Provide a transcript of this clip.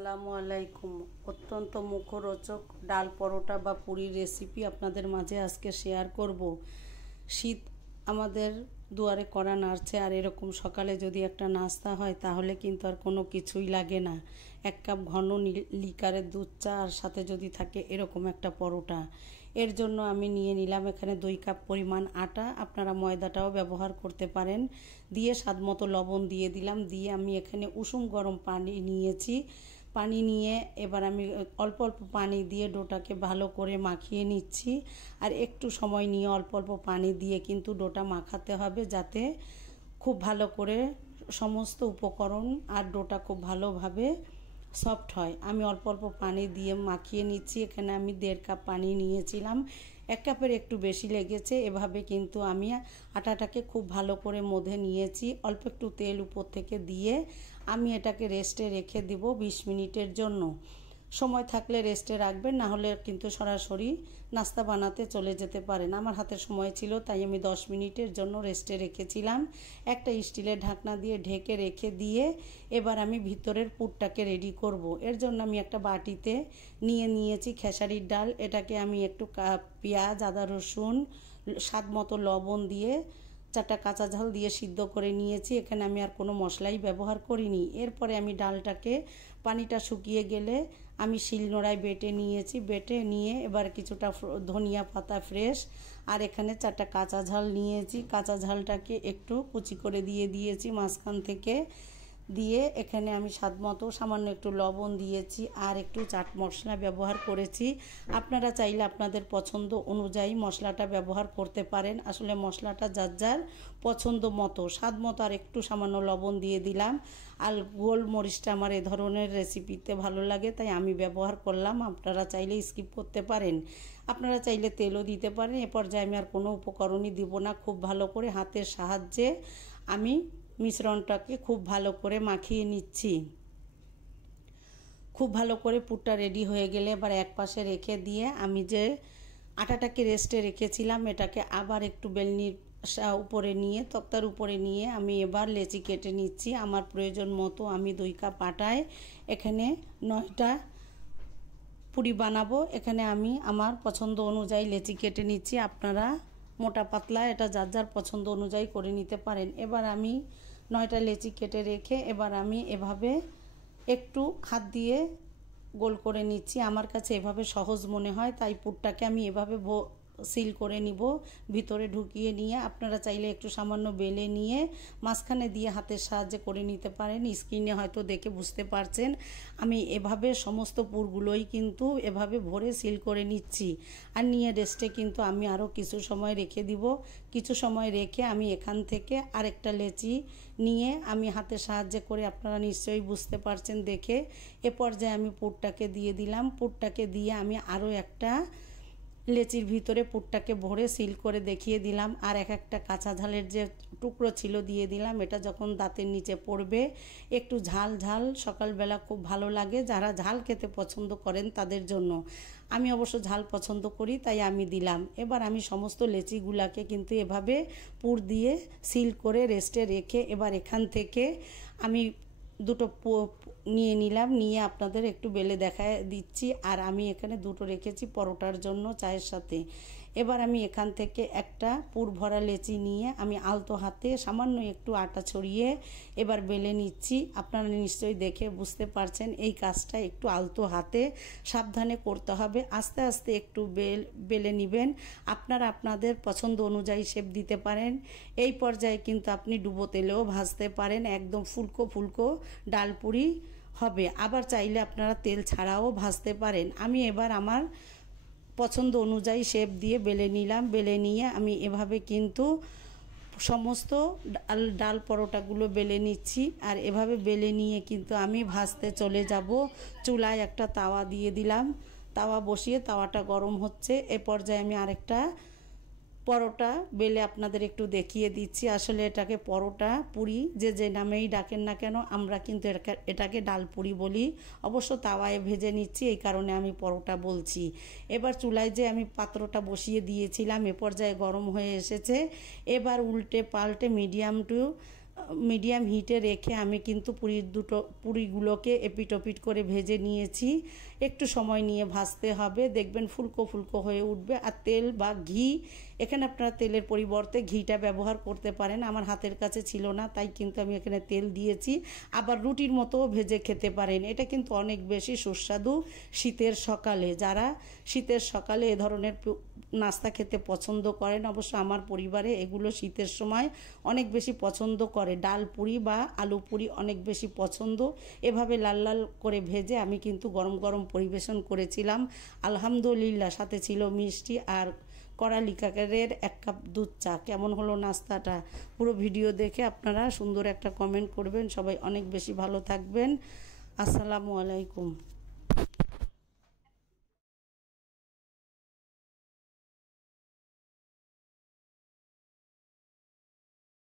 আসসালামু আলাইকুম। অত্যন্ত মুখরোচক ডাল পরোটা বা পুরির রেসিপি আপনাদের মাঝে আজকে শেয়ার করব। শীত আমাদের দুয়ারে কড়া নাড়ছে, আর এরকম সকালে যদি একটা নাস্তা হয় তাহলে কিন্তু আর কোনো কিছুই লাগে না। 1 কাপ ঘন লিকারের দুধ চা আর সাথে যদি থাকে এরকম একটা পরোটা। এর জন্য আমি নিয়ে নিলাম এখানে 2 কাপ পরিমাণ আটা, আপনারা ময়দাটাও ব্যবহার করতে পারেন। দিয়ে স্বাদমতো লবণ দিয়ে দিলাম, দিয়ে আমি এখানে উষুম গরম পানি নিয়েছি। পানি নিয়ে এবার আমি অল্প অল্প পানি দিয়ে ডোটাকে ভালো করে মাখিয়ে নিচ্ছি। আর একটু সময় নিয়ে অল্প অল্প পানি দিয়ে কিন্তু ডোটা মাখাতে হবে, যাতে খুব ভালো করে সমস্ত উপকরণ আর ডোটা খুব ভালোভাবে সফট হয়। আমি অল্প অল্প পানি দিয়ে মাখিয়ে নিচ্ছি। এখানে আমি 1.5 কাপ পানি নিয়েছিলাম, 1 কাপের একটু বেশি লেগেছে। এভাবে কিন্তু আমি আটাটাকে খুব ভালো করে মধে নিয়েছি। অল্প একটু তেল উপর থেকে দিয়ে আমি এটাকে রেস্টে রেখে দিব 20 মিনিটের জন্য। সময় থাকলে রেস্টে রাখবেন, না হলে কিন্তু সরাসরি নাস্তা বানাতে চলে যেতে পারেন। আমার হাতে সময় ছিল তাই আমি 10 মিনিটের জন্য রেস্টে রেখেছিলাম। একটা স্টিলের ঢাকনা দিয়ে ঢেকে রেখে দিয়ে এবার আমি ভিতরের পুরটাকে রেডি করব। এর জন্য আমি একটা বাটিতে নিয়েছি খেসারির ডাল। এটাকে আমি একটু পেঁয়াজ, আদা, রসুন, স্বাদ মতো লবণ দিয়ে 4টা কাঁচা ঝাল দিয়ে সিদ্ধ করে নিয়েছি। এখানে আমি আর কোনো মশলাই ব্যবহার করিনি। এরপরে আমি ডালটাকে পানিটা শুকিয়ে গেলে আমি শিলনোড়ায় বেটে নিয়েছি। বেটে নিয়ে এবার কিছুটা ধনিয়া পাতা ফ্রেশ আর এখানে 4টা কাঁচা ঝাল নিয়েছি। কাঁচা ঝালটাকে একটু কুচি করে দিয়ে দিয়েছি মাঝখান থেকে। দিয়ে এখানে আমি স্বাদমতো সামান্য একটু লবণ দিয়েছি আর একটু চাট মশলা ব্যবহার করেছি। আপনারা চাইলে আপনাদের পছন্দ অনুযায়ী মশলাটা ব্যবহার করতে পারেন। আসলে মশলাটা যার যার পছন্দ মতো, স্বাদ মতো আর একটু সামান্য লবণ দিয়ে দিলাম। আর গোলমরিচটা আমার এ ধরনের রেসিপিতে ভালো লাগে তাই আমি ব্যবহার করলাম। আপনারা চাইলে স্কিপ করতে পারেন, আপনারা চাইলে তেলও দিতে পারেন। এ পর্যায়ে আমি আর কোনো উপকরণই দিব না। খুব ভালো করে হাতের সাহায্যে আমি মিশ্রণটাকে খুব ভালো করে মাখিয়ে নিচ্ছি। খুব ভালো করে পুরটা রেডি হয়ে গেলে এবার এক পাশে রেখে দিয়ে আমি যে আটাটাকে রেস্টে রেখেছিলাম এটাকে আবার একটু বেলনির উপরে নিয়ে, তক্তার উপরে নিয়ে আমি এবার লেচি কেটে নিচ্ছি। আমার প্রয়োজন মতো আমি 2 কাপ আটায় এখানে 9টা পুরি বানাবো। এখানে আমি আমার পছন্দ অনুযায়ী লেচি কেটে নিচ্ছি। আপনারা মোটা পাতলা এটা যার যার পছন্দ অনুযায়ী করে নিতে পারেন। এবার আমি 9টা লেচি কেটে রেখে এবার আমি এভাবে একটু হাত দিয়ে গোল করে নিচ্ছি। আমার কাছে এভাবে সহজ মনে হয় তাই পুরটাকে আমি এভাবে সিল করে নিব, ভিতরে ঢুকিয়ে নিয়ে। আপনারা চাইলে একটু সামান্য বেলে নিয়ে মাঝখানে দিয়ে হাতের সাহায্যে করে নিতে পারেন। স্ক্রিনে হয়তো দেখে বুঝতে পারছেন আমি এভাবে সমস্ত পুরগুলোই কিন্তু এভাবে ভরে সিল করে নিচ্ছি। আর নিয়ে রেস্টে কিন্তু আমি আরও কিছু সময় রেখে দিব। কিছু সময় রেখে আমি এখান থেকে আরেকটা লেচি নিয়ে আমি হাতের সাহায্যে করে, আপনারা নিশ্চয়ই বুঝতে পারছেন দেখে। এ পর্যায়ে আমি পুরটাকে দিয়ে দিলাম। পুরটাকে দিয়ে আমি আরও একটা লেচির ভিতরে পুরটাকে ভরে সিল করে দেখিয়ে দিলাম। আর একটা কাঁচা ঝালের যে টুকরো ছিল দিয়ে দিলাম। এটা যখন দাঁতের নিচে পড়বে একটু ঝাল ঝাল সকালবেলা খুব ভালো লাগে, যারা ঝাল খেতে পছন্দ করেন তাদের জন্য। আমি অবশ্য ঝাল পছন্দ করি তাই আমি দিলাম। এবার আমি সমস্ত লেচিগুলাকে কিন্তু এভাবে পুর দিয়ে সিল করে রেস্টে রেখে এবার এখান থেকে আমি দুটো নিয়ে নিলাম, নিয়ে আপনাদের একটু বেলে দেখা দিচ্ছি। আর আমি এখানে দুটো রেখেছি পরোটার জন্য চায়ের সাথে। এবার আমি এখান থেকে একটা পুর ভরা লেচি নিয়ে আমি আলতো হাতে সামান্য একটু আটা ছড়িয়ে এবার বেলে নিচ্ছি। আপনারা নিশ্চয়ই দেখে বুঝতে পারছেন এই কাজটা একটু আলতো হাতে সাবধানে করতে হবে। আস্তে আস্তে একটু বেলে নেবেন। আপনারা আপনাদের পছন্দ অনুযায়ী শেপ দিতে পারেন। এই পর্যায়ে কিন্তু আপনি ডুবো তেলেও ভাজতে পারেন, একদম ফুলকো ফুলকো ডাল পুরি হবে। আবার চাইলে আপনারা তেল ছাড়াও ভাজতে পারেন। আমি এবার আমার পছন্দ অনুযায়ী শেপ দিয়ে বেলে নিলাম। বেলে নিয়ে আমি এভাবে কিন্তু সমস্ত ডাল পরোটাগুলো বেলে নিচ্ছি। আর এভাবে বেলে নিয়ে কিন্তু আমি ভাজতে চলে যাব। চুলায় একটা তাওয়া দিয়ে দিলাম, তাওয়া বসিয়ে তাওয়াটা গরম হচ্ছে। এ পর্যায়ে আমি আরেকটা পরোটা বেলে আপনাদের একটু দেখিয়ে দিচ্ছি। আসলে এটাকে পরোটা পুরি যে নামেই ডাকেন না কেন, আমরা কিন্তু এটাকে ডাল পুরি বলি। অবশ্য তাওয়ায় ভেজে নিচ্ছি এই কারণে আমি পরোটা বলছি। এবার চুলায় যে আমি পাত্রটা বসিয়ে দিয়েছিলাম এ পর্যায়ে গরম হয়ে এসেছে। এবার উল্টে পাল্টে মিডিয়াম টু মিডিয়াম হিটে রেখে আমি কিন্তু পুরিগুলোকে এপিট ওপিট করে ভেজে নিয়েছি। একটু সময় নিয়ে ভাজতে হবে, দেখবেন ফুলকো ফুলকো হয়ে উঠবে। আর তেল বা ঘি, এখানে আপনারা তেলের পরিবর্তে ঘিটা ব্যবহার করতে পারেন। আমার হাতের কাছে ছিল না, তাই কিন্তু আমি এখানে তেল দিয়েছি। আবার রুটির মতোও ভেজে খেতে পারেন, এটা কিন্তু অনেক বেশি সুস্বাদু শীতের সকালে। যারা শীতের সকালে এ ধরনের নাস্তা খেতে পছন্দ করেন, অবশ্য আমার পরিবারে এগুলো শীতের সময় অনেক বেশি পছন্দ করে। ডাল পুরি বা আলু পুরি অনেক বেশি পছন্দ। এভাবে লাল লাল করে ভেজে আমি কিন্তু গরম গরম পরিবেশন করেছিলাম, আলহামদুলিল্লাহ। সাথে ছিল মিষ্টি আর কড়া লিকারের 1 কাপ দুধ চা। কেমন হলো নাস্তাটা? পুরো ভিডিও দেখে আপনারা সুন্দর একটা কমেন্ট করবেন। সবাই অনেক বেশি ভালো থাকবেন। আসসালামু আলাইকুম।